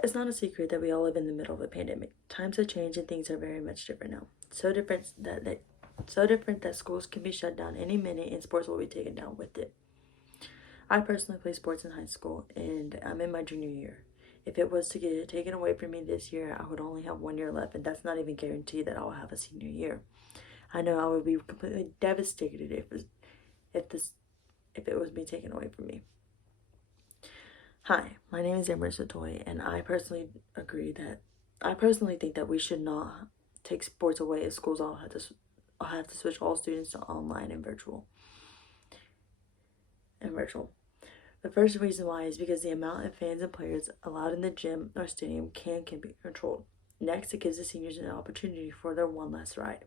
It's not a secret that we all live in the middle of a pandemic. Times have changed and things are very much different now. So different that schools can be shut down any minute and sports will be taken down with it. I personally play sports in high school and I'm in my junior year. If it was to get taken away from me this year, I would only have 1 year left, and that's not even guaranteed that I'll have a senior year. I know I would be completely devastated if this if it was being taken away from me. Hi, my name is Amber Satoy, and I personally think that we should not take sports away if schools all have to switch all students to online and virtual. The first reason why is because the amount of fans and players allowed in the gym or stadium can be controlled. Next, it gives the seniors an opportunity for their one last ride.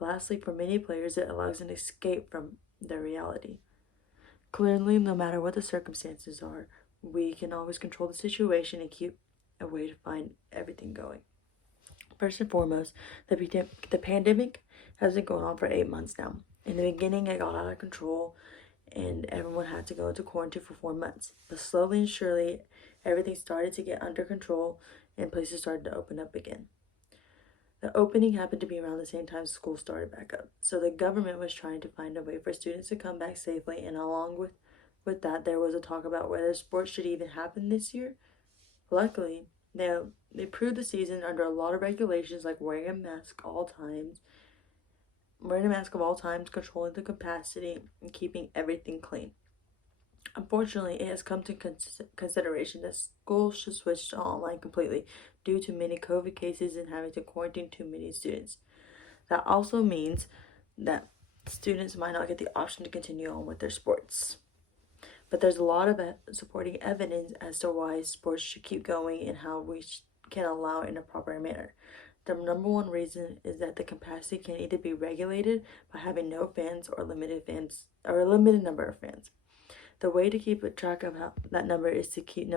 Lastly, for many players, it allows an escape from their reality. Clearly, no matter what the circumstances are, we can always control the situation and keep a way to find everything going. First and foremost, the pandemic has been going on for 8 months now. In the beginning, it got out of control and everyone had to go into quarantine for 4 months. But slowly and surely, everything started to get under control and places started to open up again. The opening happened to be around the same time school started back up. So the government was trying to find a way for students to come back safely, and along with that, there was a talk about whether sports should even happen this year. Luckily, they approved the season under a lot of regulations like wearing a mask of all times, controlling the capacity, and keeping everything clean. Unfortunately, it has come to consideration that schools should switch to online completely due to many COVID cases and having to quarantine too many students. That also means that students might not get the option to continue on with their sports. But there's a lot of supporting evidence as to why sports should keep going and how we can allow it in a proper manner. The number one reason is that the capacity can either be regulated by having no fans or a limited number of fans. The way to keep track of that number is to keep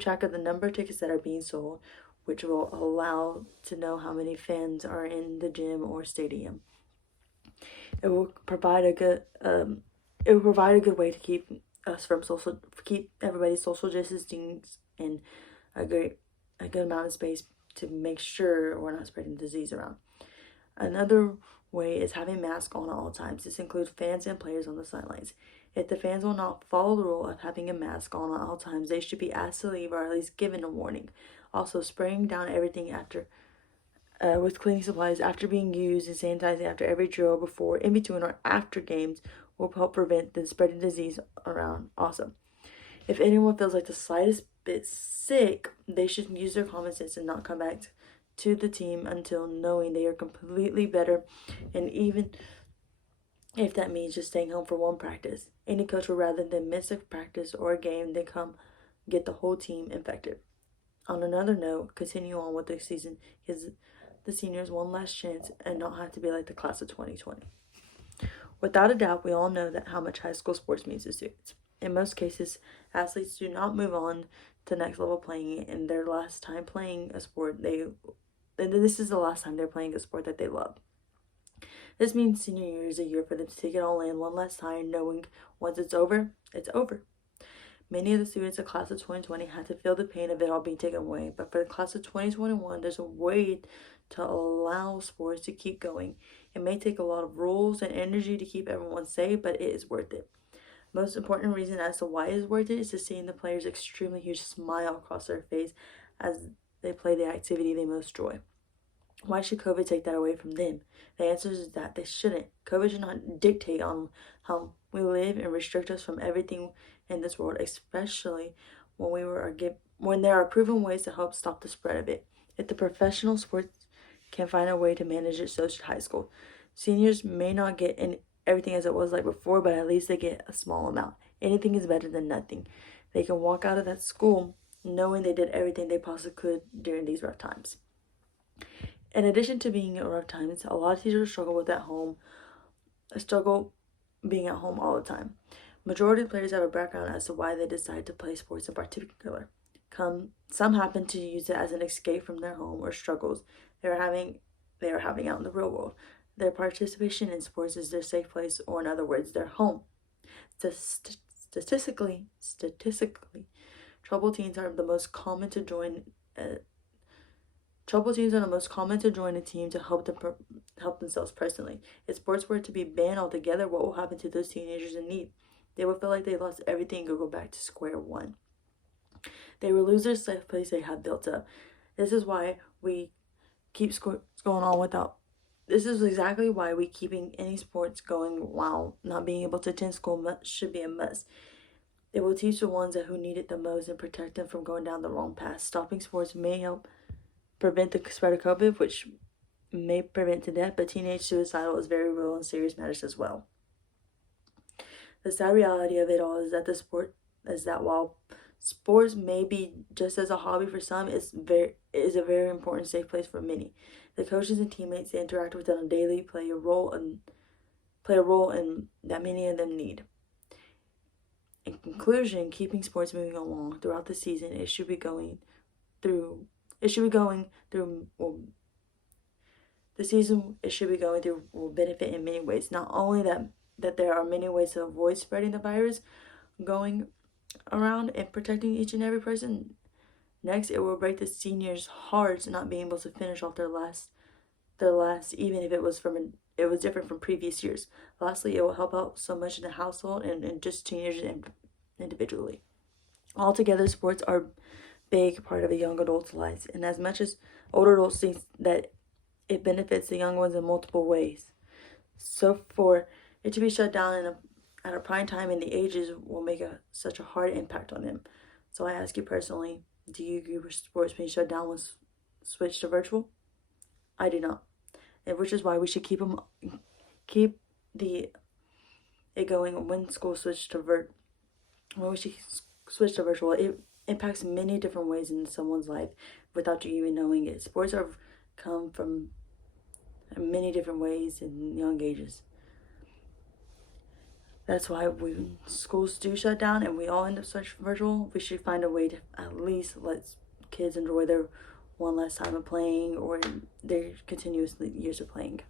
track of the number of tickets that are being sold, which will allow to know how many fans are in the gym or stadium. It will provide a good way to keep everybody social distancing and a good amount of space to make sure we're not spreading disease around. Another way is having masks on at all times. This includes fans and players on the sidelines. If the fans will not follow the rule of having a mask on at all times, they should be asked to leave or at least given a warning. Also, spraying down everything with cleaning supplies after being used and sanitizing after every drill, before, in between, or after games will help prevent the spreading disease around. Also, if anyone feels like the slightest bit sick, they should use their common sense and not come back to the team until knowing they are completely better, and even if that means just staying home for one practice. Any coach would rather than miss a practice or a game than come get the whole team infected. On another note, continue on with the season gives the seniors one last chance and not have to be like the class of 2020. Without a doubt, we all know that how much high school sports means to students. In most cases, athletes do not move on to the next level playing it, and their last time playing a sport this is the last time they're playing a sport that they love. This means senior year is a year for them to take it all in one last time, knowing once it's over, it's over. Many of the students in class of 2020 had to feel the pain of it all being taken away, but for the class of 2021, there's a way to allow sports to keep going. It may take a lot of rules and energy to keep everyone safe, but it is worth it. Most important reason as to why it is worth it is to seeing the players' extremely huge smile across their face as they play the activity they most enjoy. Why should COVID take that away from them? The answer is that they shouldn't. COVID should not dictate on how we live and restrict us from everything in this world, especially when there are proven ways to help stop the spread of it. If the professional sports can find a way to manage it, so should high school. Seniors may not get everything as it was like before, but at least they get a small amount. Anything is better than nothing. They can walk out of that school knowing they did everything they possibly could during these rough times. In addition to being at rough times, a lot of teachers struggle being at home all the time. Majority of players have a background as to why they decide to play sports in particular. Some happen to use it as an escape from their home or struggles they are having out in the real world. Their participation in sports is their safe place, or in other words, their home. Statistically, Troubled teens are the most common to join. Troubled teens are the most common to join a team to help themselves personally. If sports were to be banned altogether, what will happen to those teenagers in need? They will feel like they lost everything and go back to square one. They will lose their safe place they have built up. This is why we keep going on without. This is exactly why we keeping any sports going while not being able to attend school should be a must. They will teach the ones who need it the most and protect them from going down the wrong path. Stopping sports may help prevent the spread of COVID, which may prevent to death, but teenage suicidal is very real and serious matters as well. The sad reality of it all is that while sports may be just as a hobby for some, it is a very important safe place for many. The coaches and teammates they interact with on a daily play a role in that many of them need. In conclusion, keeping sports moving along throughout the season, it should be going through will benefit in many ways. Not only that there are many ways to avoid spreading the virus going around and protecting each and every person. Next, it will break the seniors' hearts not being able to finish off their last even if it was different from previous years. Lastly, it will help out so much in the household and just teenagers individually. Altogether, sports are a big part of a young adult's lives, and as much as older adults think that it benefits the young ones in multiple ways. So for it to be shut down at a prime time in the ages will make such a hard impact on them. So I ask you personally, do you agree with sports being shut down when switched to virtual? I do not, and which is why we should keep it going when school switched to when we should switch to virtual. It impacts many different ways in someone's life without you even knowing it. Sports have come from many different ways in young ages. That's why when schools do shut down and we all end up switching virtual, we should find a way to at least let kids enjoy their one last time of playing or their continuous years of playing.